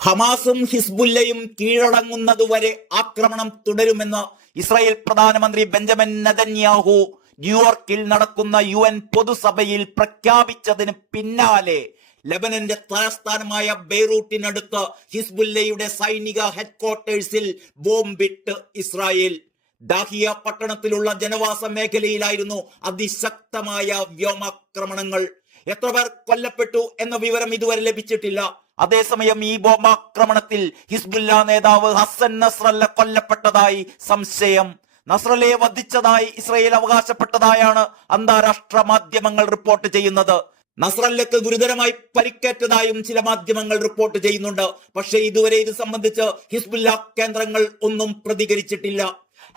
ഹമാസും ഹിസ്ബുല്ലയും കീഴടങ്ങുന്നതുവരെ ആക്രമണം തുടരുമെന്ന് ഇസ്രായേൽ പ്രധാനമന്ത്രി ബെഞ്ചമിൻ നെതന്യാഹു ന്യൂയോർക്കിൽ നടക്കുന്ന UN പൊതുസഭയിൽ പ്രഖ്യാപിച്ചതിന് പിന്നാലെ ലെബനന്റെ തലസ്ഥാനമായ ബെയ്റൂട്ടിനടുത്ത് ഹിസ്ബുല്ലയുടെ സൈനിക ഹെഡ്ക്വാർട്ടേഴ്സിൽ ബോംബിട്ട് ഇസ്രായേൽ. ദാഹിയ പട്ടണത്തിലുള്ള ജനവാസ മേഖലയിലായിരുന്നു അതിശക്തമായ വ്യോമാക്രമണങ്ങൾ. എത്ര പേർ കൊല്ലപ്പെട്ടു എന്ന വിവരം ഇതുവരെ ലഭിച്ചിട്ടില്ല. അതേസമയം ഈ ബോംബാക്രമണത്തിൽ ഹിസ്ബുല്ല നേതാവ് ഹസൻ നസ്രല്ല കൊല്ലപ്പെട്ടതായി സംശയം. നസ്രല്ലയെ വധിച്ചതായി ഇസ്രായേൽ അവകാശപ്പെട്ടതായാണ് അന്താരാഷ്ട്ര മാധ്യമങ്ങൾ റിപ്പോർട്ട് ചെയ്യുന്നത്. നസ്രല്ലക്ക് ഗുരുതരമായി പരിക്കേറ്റതായും ചില മാധ്യമങ്ങൾ റിപ്പോർട്ട് ചെയ്യുന്നുണ്ട്. പക്ഷേ ഇതുവരെ ഇത് സംബന്ധിച്ച് ഹിസ്ബുല്ല കേന്ദ്രങ്ങൾ ഒന്നും പ്രതികരിച്ചിട്ടില്ല.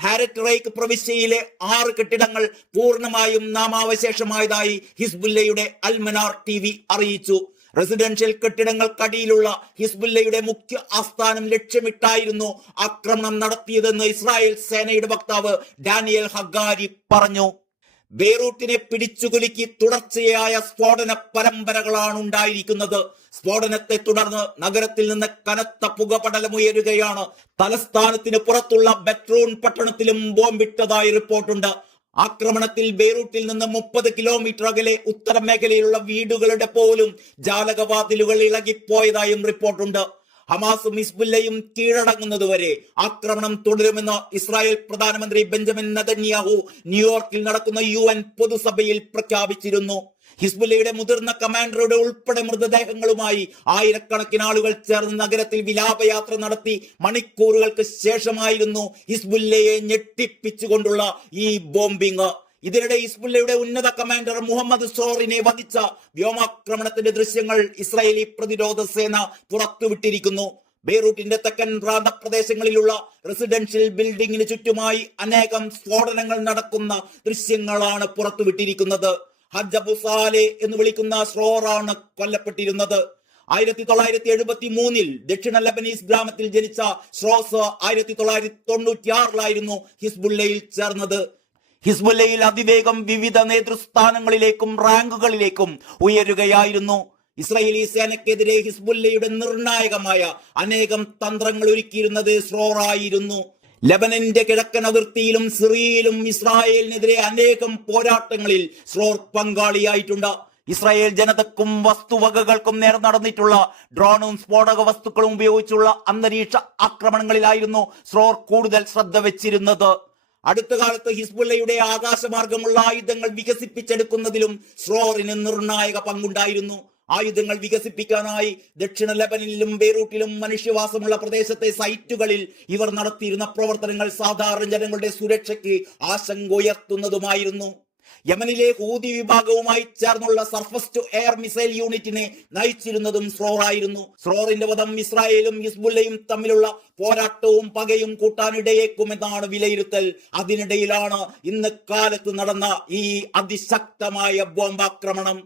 ഹാരറ്റ് റൈക്ക് പ്രവിശ്യയിലെ 6 കെട്ടിടങ്ങൾ പൂർണ്ണമായും നാമാവശേഷമായതായി ഹിസ്ബുല്ലയുടെ അൽമനാർ TV അറിയിച്ചു. റെസിഡൻഷ്യൽ കെട്ടിടങ്ങൾക്കടിയിലുള്ള ഹിസ്ബുല്ലയുടെ മുഖ്യ ആസ്ഥാനം ലക്ഷ്യമിട്ടായിരുന്നു ആക്രമണം നടത്തിയതെന്ന് ഇസ്രായേൽ സേനയുടെ വക്താവ് ഡാനിയൽ ഹഗാരി പറഞ്ഞു. ബെയ്റൂട്ടിനെ പിടിച്ചുകുലുക്കി തുടർച്ചയായ സ്ഫോടന പരമ്പരകളാണ് ഉണ്ടായിരിക്കുന്നത്. സ്ഫോടനത്തെ തുടർന്ന് നഗരത്തിൽ നിന്ന് കനത്ത പുകപടലമുയരുകയാണ്. തലസ്ഥാനത്തിന് പുറത്തുള്ള ബെട്രൂൺ പട്ടണത്തിലും ബോംബിട്ടതായി റിപ്പോർട്ടുണ്ട്. ആക്രമണത്തിൽ ബെയ്റൂട്ടിൽ നിന്ന് 30 കിലോമീറ്റർ അകലെ ഉത്തര മേഖലയിലുള്ള വീടുകളുടെ പോലും ജാലകവാതിലുകൾ ഇളകിപ്പോയതായും റിപ്പോർട്ടുണ്ട്. ഹമാസും ഹിസ്ബുല്ലയും കീഴടങ്ങുന്നതുവരെ ആക്രമണം തുടരുമെന്ന് ഇസ്രായേൽ പ്രധാനമന്ത്രി ബെഞ്ചമിൻ നെതന്യാഹു ന്യൂയോർക്കിൽ നടക്കുന്ന UN പൊതുസഭയിൽ പ്രഖ്യാപിച്ചിരുന്നു. ഹിസ്ബുല്ലയുടെ മുതിർന്ന കമാൻഡറുടെ ഉൾപ്പെടെ മൃതദേഹങ്ങളുമായി ആയിരക്കണക്കിന് ആളുകൾ ചേർന്ന് നഗരത്തിൽ വിലാപയാത്ര നടത്തി. മണിക്കൂറുകൾക്ക് ശേഷമായിരുന്നു ഹിസ്ബുല്ലയെ ഞെട്ടിപ്പിച്ചുകൊണ്ടുള്ള ഈ ബോംബിംഗ്. ഇതിനിടെ ഹിസ്ബുല്ലയുടെ ഉന്നത കമാൻഡർ മുഹമ്മദ് സോറിനെ വധിച്ച വ്യോമാക്രമണത്തിന്റെ ദൃശ്യങ്ങൾ ഇസ്രായേലി പ്രതിരോധ സേന പുറത്തുവിട്ടിരിക്കുന്നു. ബെയ്റൂട്ടിന്റെ തെക്കൻ പ്രാന്തപ്രദേശങ്ങളിലുള്ള റെസിഡൻഷ്യൽ ബിൽഡിംഗിന് ചുറ്റുമായി അനേകം സ്ഫോടനങ്ങൾ നടക്കുന്ന ദൃശ്യങ്ങളാണ് പുറത്തുവിട്ടിരിക്കുന്നത്. ഹജ്ജ് അബു സാലെ എന്ന് വിളിക്കുന്ന സ്രോറാണ് കൊല്ലപ്പെട്ടിരുന്നത്. 1973 ദക്ഷിണ ലബനീസ് ഗ്രാമത്തിൽ ജനിച്ച സ്രോസ് 1996 ഹിസ്ബുല്ലയിൽ ചേർന്നത്. ഹിസ്ബുല്ലയിൽ അതിവേഗം വിവിധ നേതൃസ്ഥാനങ്ങളിലേക്കും റാങ്കുകളിലേക്കും ഉയരുകയായിരുന്നു. ഇസ്രായേലി സേനയ്ക്കെതിരെ ഹിസ്ബുല്ലയുടെ നിർണായകമായ അനേകം തന്ത്രങ്ങൾ ഒരുക്കിയിരുന്നത് സ്രോറായിരുന്നു. ലെബനന്റെ കിഴക്കൻ അതിർത്തിയിലും സിറിയയിലും ഇസ്രായേലിനെതിരെ അനേകം പോരാട്ടങ്ങളിൽ സ്രോർ പങ്കാളിയായിട്ടുണ്ട്. ഇസ്രായേൽ ജനതക്കും വസ്തുവകകൾക്കും നേരെ നടന്നിട്ടുള്ള ഡ്രോണും സ്ഫോടക വസ്തുക്കളും ഉപയോഗിച്ചുള്ള അന്തരീക്ഷ ആക്രമണങ്ങളിലായിരുന്നു സ്രോർ കൂടുതൽ ശ്രദ്ധ വെച്ചിരുന്നത്. അടുത്ത കാലത്ത് ഹിസ്ബുല്ലയുടെ ആകാശമാർഗമുള്ള ആയുധങ്ങൾ വികസിപ്പിച്ചെടുക്കുന്നതിലും സ്രോറിന് നിർണായക പങ്കുണ്ടായിരുന്നു. ആയുധങ്ങൾ വികസിപ്പിക്കാനായി ദക്ഷിണ ലെബനനിലും ബെയ്റൂട്ടിലും മനുഷ്യവാസമുള്ള പ്രദേശത്തെ സൈറ്റുകളിൽ ഇവർ നടത്തിയിരുന്ന പ്രവർത്തനങ്ങൾ സാധാരണ ജനങ്ങളുടെ സുരക്ഷയ്ക്ക് ആശങ്ക ഉയർത്തുന്നതുമായിരുന്നു. യമനിലെ ഹൂതി വിഭാഗവുമായി ചേർന്നുള്ള സർഫസ് ടു എയർ മിസൈൽ യൂണിറ്റിനെ നയിച്ചിരുന്നതും സ്രോറായിരുന്നു. സ്രോറിന്റെ വധം ഇസ്രായേലും ഹിസ്ബുല്ലയും തമ്മിലുള്ള പോരാട്ടവും പകയും കൂട്ടാനിടയേക്കുമെന്നാണ് വിലയിരുത്തൽ. അതിനിടയിലാണ് ഇന്ന് കാലത്ത് നടന്ന ഈ അതിശക്തമായ ബോംബാക്രമണം.